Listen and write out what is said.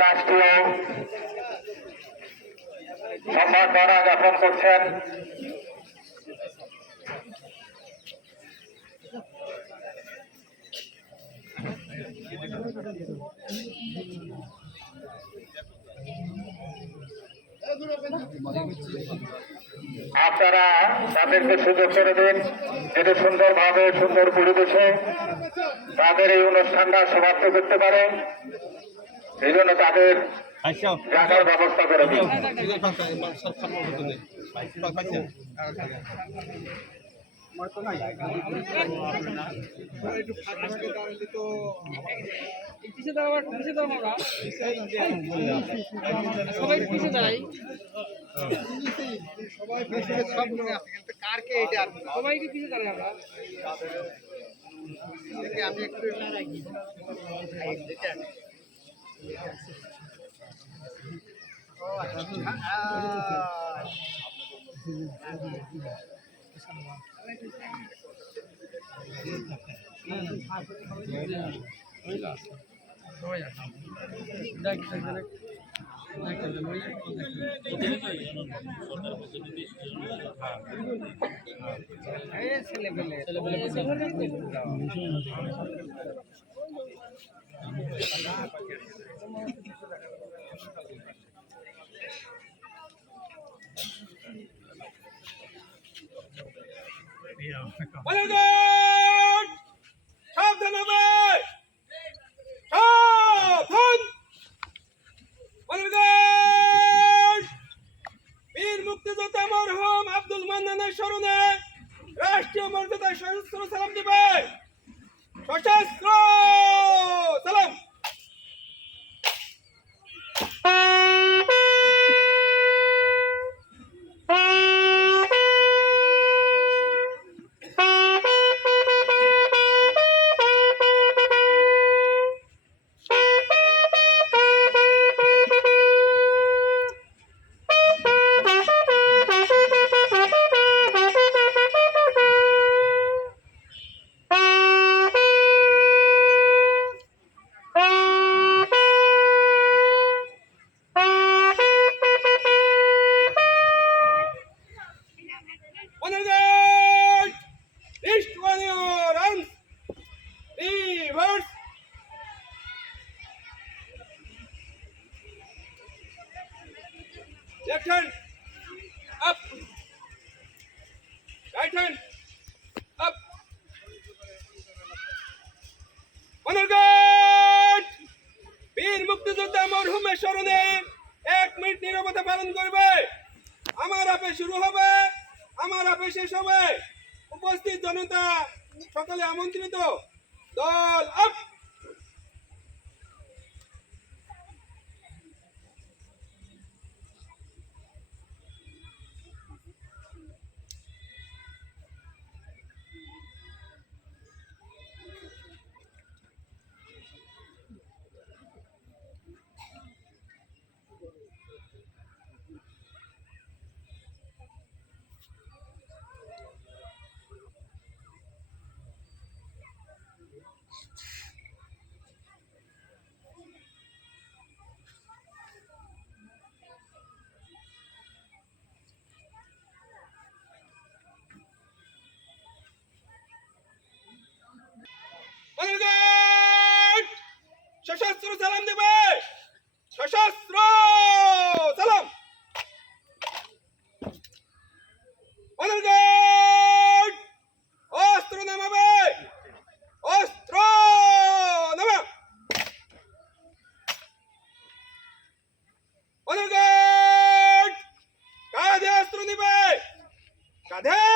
রাষ্ট্রীয় করছেন। আপনারা তাদেরকে সুযোগ করে দিন যেটি সুন্দরভাবে সুন্দর পরিবেশে তাদের এই অনুষ্ঠানটা সমাপ্ত করতে পারে। এই জন্য তাদের আচ্ছা রাখার ব্যবস্থা করে পিছিয়ে দাও আবার পিছিয়ে দাও আমরা সবাই পিছিয়ে দাঁড়াই সবাইকে পিছিয়ে দাঁড়াই আমরা ছেলে পেলে মালাগান সাবধান হবে সাবধান মালাগান বীর মুক্তিযোদ্ধা মরহুম আব্দুল মান্নানের স্মরণে রাষ্ট্রীয় মর্যাদায় সশস্ত্র সালাম দিবে सलाम 108! Reach 20 runs. Reverse. Left hand. Up. Right hand. Up. বনরগঞ্জ বীর মুক্তিযোদ্ধা মরহুমের স্মরণে এক মিনিট নিরবতা পালন করবে আমার আপে শুরু হবে আমার আপে সবাই উপস্থিত জনতা সকলে আমন্ত্রিত। দল আপ! সশস্ত্র সালাম দেবে সশস্ত্র সালাম অস্ত্র নামাবে অস্ত্র নামা অনর্গট কাঁধে অস্ত্র নিবে কাঁধে